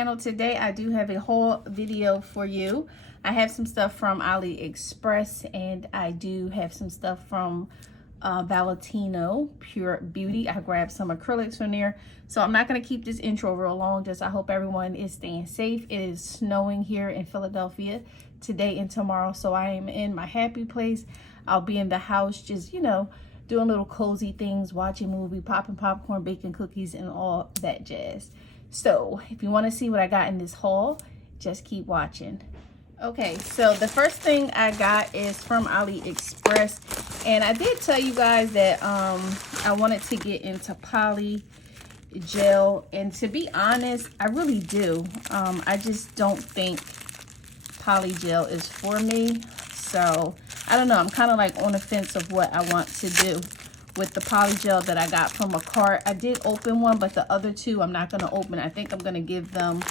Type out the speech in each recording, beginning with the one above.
channel. Today I do have a haul video for you. I have some stuff from Aliexpress and I do have some stuff from Valentino Pure Beauty. I grabbed some acrylics from there. So I'm not going to keep this intro real long. Just I hope everyone is staying safe. It is snowing here in Philadelphia today and tomorrow. So I am in my happy place. I'll be in the house just, you know, doing little cozy things, watching a movie, popping popcorn, baking cookies, and all that jazz. So if you want to see what I got in this haul, just keep watching. Okay, so the first thing I got is from AliExpress, and I did tell you guys that I wanted to get into poly gel, and to be honest, I really do. I just don't think poly gel is for me. So I don't know, I'm kind of like on the fence of what I want to do with the poly gel that I got from a cart. I did open one, but the other two I'm not going to open. I think I'm going to give them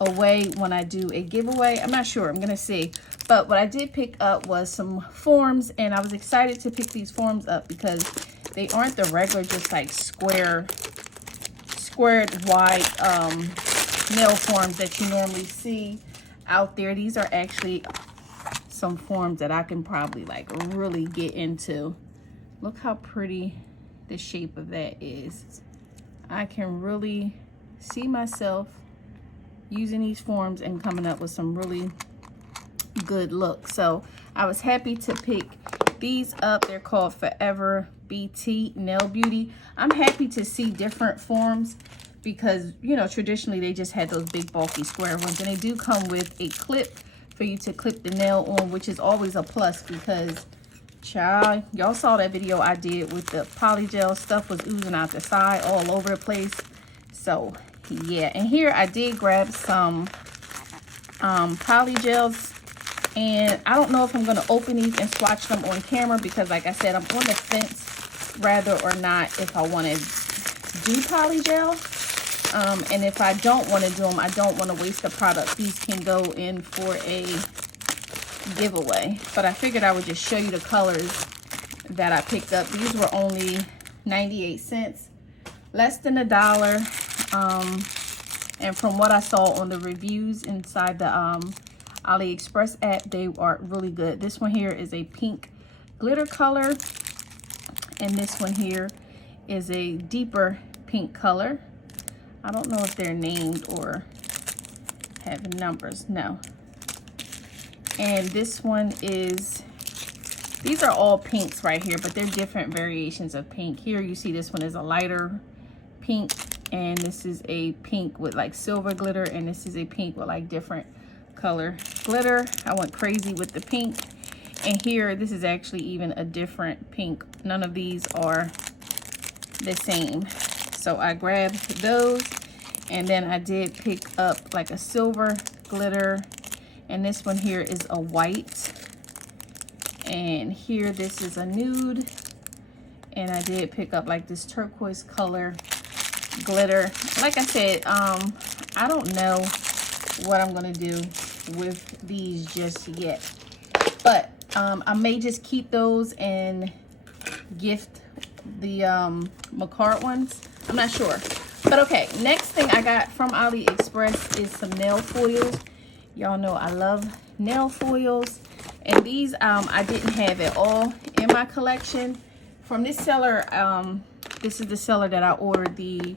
away when I do a giveaway. I'm not sure, I'm going to see. But what I did pick up was some forms, and I was excited to pick these forms up because they aren't the regular just like squared wide nail forms that you normally see out there. These are actually some forms that I can probably like really get into. Look how pretty the shape of that is. I can really see myself using these forms and coming up with some really good looks. So I was happy to pick these up. They're called Forever BT Nail Beauty. I'm happy to see different forms because, you know, traditionally they just had those big bulky square ones, and they do come with a clip for you to clip the nail on, which is always a plus because, child, y'all saw that video I did with the poly gel. Stuff was oozing out the side all over the place. So yeah, and here I did grab some poly gels, and I don't know if I'm going to open these and swatch them on camera because, like I said, I'm on the fence rather or not if I want to do poly gel. And if I don't want to do them, I don't want to waste the product. These can go in for a giveaway, but I figured I would just show you the colors that I picked up. These were only 98 cents, less than $1. And from what I saw on the reviews inside the AliExpress app, they are really good. This one here is a pink glitter color, and this one here is a deeper pink color. I don't know if they're named or have numbers. No. And this one is, these are all pinks right here, but they're different variations of pink. Here you see this one is a lighter pink, and this is a pink with like silver glitter, and this is a pink with like different color glitter. I went crazy with the pink. And here, this is actually even a different pink. None of these are the same. So I grabbed those, and then I did pick up like a silver glitter, and this one here is a white, and here this is a nude, and I did pick up like this turquoise color glitter. Like I said, I don't know what I'm gonna do with these just yet, but I may just keep those and gift the Macart ones. I'm not sure. But okay, next thing I got from AliExpress is some nail foils. Y'all know I love nail foils, and these I didn't have at all in my collection. From this seller, this is the seller that I ordered the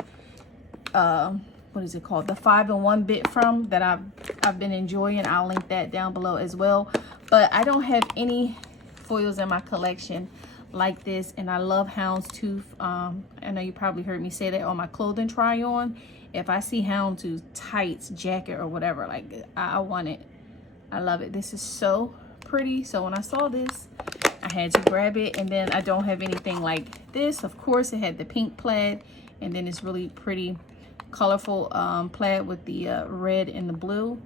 what is it called, the 5-in-1 bit from, that I've been enjoying. I'll link that down below as well. But I don't have any foils in my collection like this, and I love houndstooth. I know you probably heard me say that on my clothing try on. If I see houndstooth tights, jacket, or whatever, like I want it. I love it. This is so pretty. So when I saw this, I had to grab it. And then I don't have anything like this. Of course, it had the pink plaid, and then it's really pretty colorful plaid with the red and the blue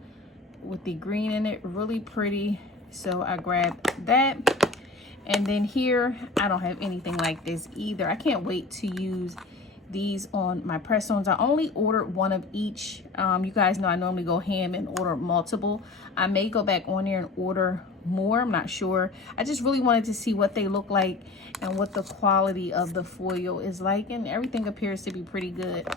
with the green in it. Really pretty. So I grabbed that. And then here, I don't have anything like this either. I can't wait to use these on my press-ons. I only ordered one of each. You guys know I normally go ham and order multiple. I may go back on there and order more. I'm not sure. I just really wanted to see what they look like and what the quality of the foil is like. And everything appears to be pretty good.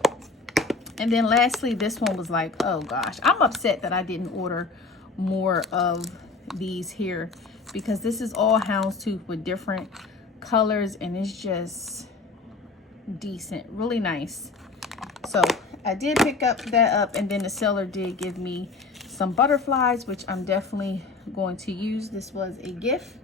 And then lastly, this one was like, oh gosh, I'm upset that I didn't order more of these here, because this is all houndstooth with different colors, and it's just decent, really nice. So I did pick that up, and then the seller did give me some butterflies, which I'm definitely going to use. This was a gift.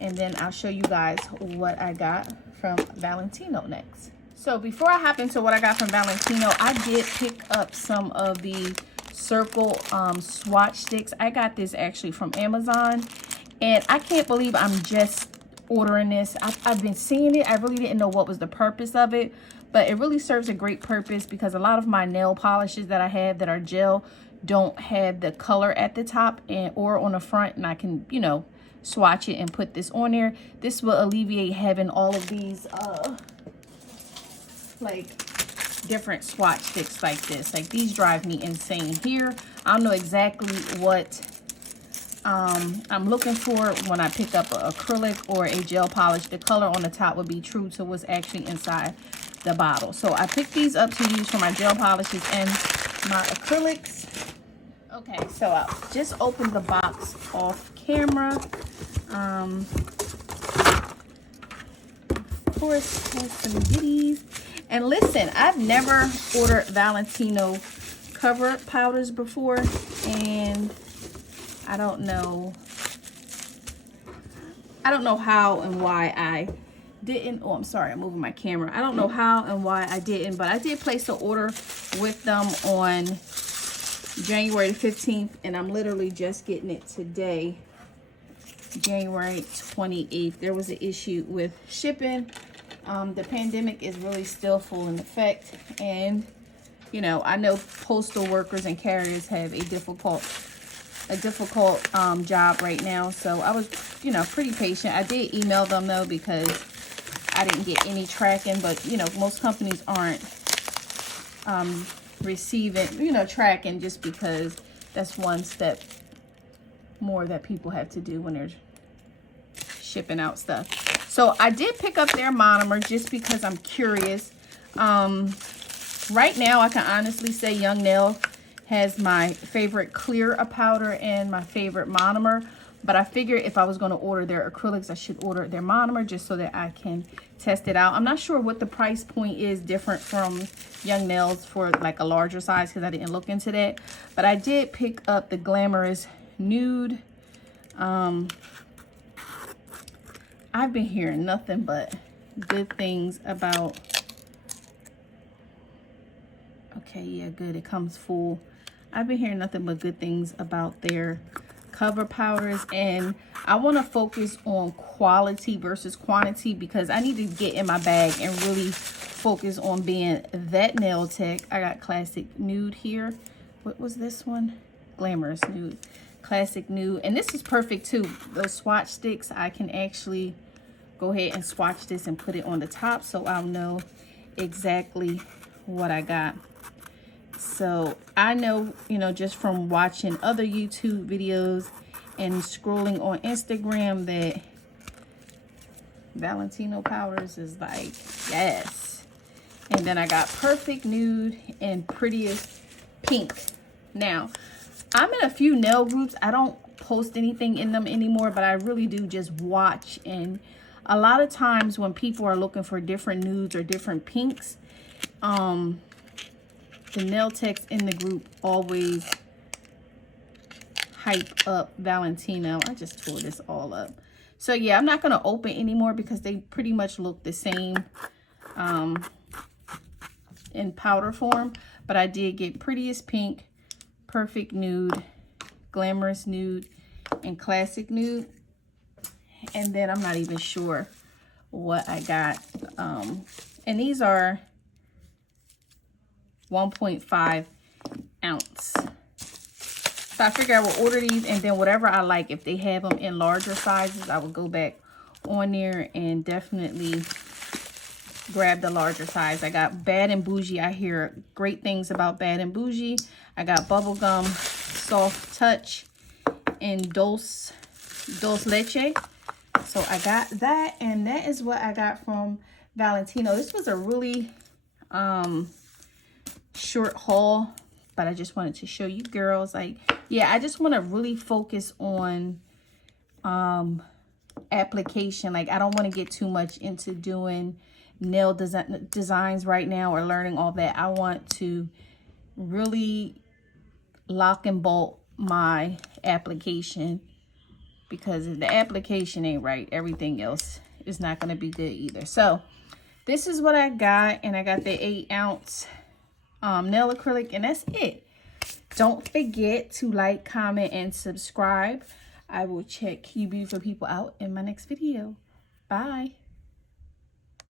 And then I'll show you guys what I got from Valentino next. So before I hop into what I got from Valentino, I did pick up some of the circle swatch sticks. I got this actually from Amazon, and I can't believe I'm just ordering this. I've been seeing it. I really didn't know what was the purpose of it, but it really serves a great purpose, because a lot of my nail polishes that I have that are gel don't have the color at the top or on the front, and I can, you know, swatch it and put this on there. This will alleviate having all of these like different swatch sticks like this. Like, these drive me insane. Here, I don't know exactly what I'm looking for when I pick up an acrylic or a gel polish. The color on the top would be true to what's actually inside the bottle. So I picked these up to use for my gel polishes and my acrylics. Okay, so I'll just open the box off camera. Of course, has some goodies. And listen, I've never ordered Valentino cover powders before, and I don't know how and why I didn't. Oh, I'm sorry, I'm moving my camera. I don't know how and why I didn't, but I did place an order with them on January 15th, and I'm literally just getting it today, January 28th. There was an issue with shipping. The pandemic is really still full in effect, and you know, I know postal workers and carriers have a difficult job right now. So I was, you know, pretty patient. I did email them though, because I didn't get any tracking, but you know, most companies aren't receiving, you know, tracking, just because that's one step more that people have to do when they're shipping out stuff. So I did pick up their monomer just because I'm curious. Right now, I can honestly say Young Nail has my favorite clear powder and my favorite monomer. But I figured if I was going to order their acrylics, I should order their monomer just so that I can test it out. I'm not sure what the price point is different from Young Nails for like a larger size, because I didn't look into that. But I did pick up the Glamorous Nude. I've been hearing nothing but good things about. Okay, yeah, good. It comes full. I've been hearing nothing but good things about their cover powders, and I want to focus on quality versus quantity, because I need to get in my bag and really focus on being that nail tech. I got Classic Nude here. What was this one? Glamorous Nude. Classic Nude. And this is perfect too. Those swatch sticks, I can actually go ahead and swatch this and put it on the top, so I'll know exactly what I got. So I know, you know, just from watching other YouTube videos and scrolling on Instagram, that Valentino powders is like, yes. And then I got Perfect Nude and Prettiest Pink. Now, I'm in a few nail groups. I don't post anything in them anymore, but I really do just watch. And a lot of times when people are looking for different nudes or different pinks, the nail techs in the group always hype up Valentino. I just tore this all up. So yeah, I'm not going to open anymore because they pretty much look the same in powder form. But I did get Prettiest Pink, Perfect Nude, Glamorous Nude, and Classic Nude. And then I'm not even sure what I got. And these are 1.5 ounce. So I figure I will order these, and then whatever I like, if they have them in larger sizes, I will go back on there and definitely grab the larger size. I got Bad and Bougie. I hear great things about Bad and Bougie. I got Bubblegum Soft Touch and Dulce Leche. So I got that, and that is what I got from Valentino. This was a really short haul, but I just wanted to show you girls. Like, yeah, I just want to really focus on application. Like, I don't want to get too much into doing nail designs right now or learning all that. I want to really lock and bolt my application, because if the application ain't right, everything else is not going to be good either. So this is what I got, and I got the 8-ounce nail acrylic, and that's it. Don't forget to like, comment, and subscribe. I will check You Beautiful People out in my next video. Bye.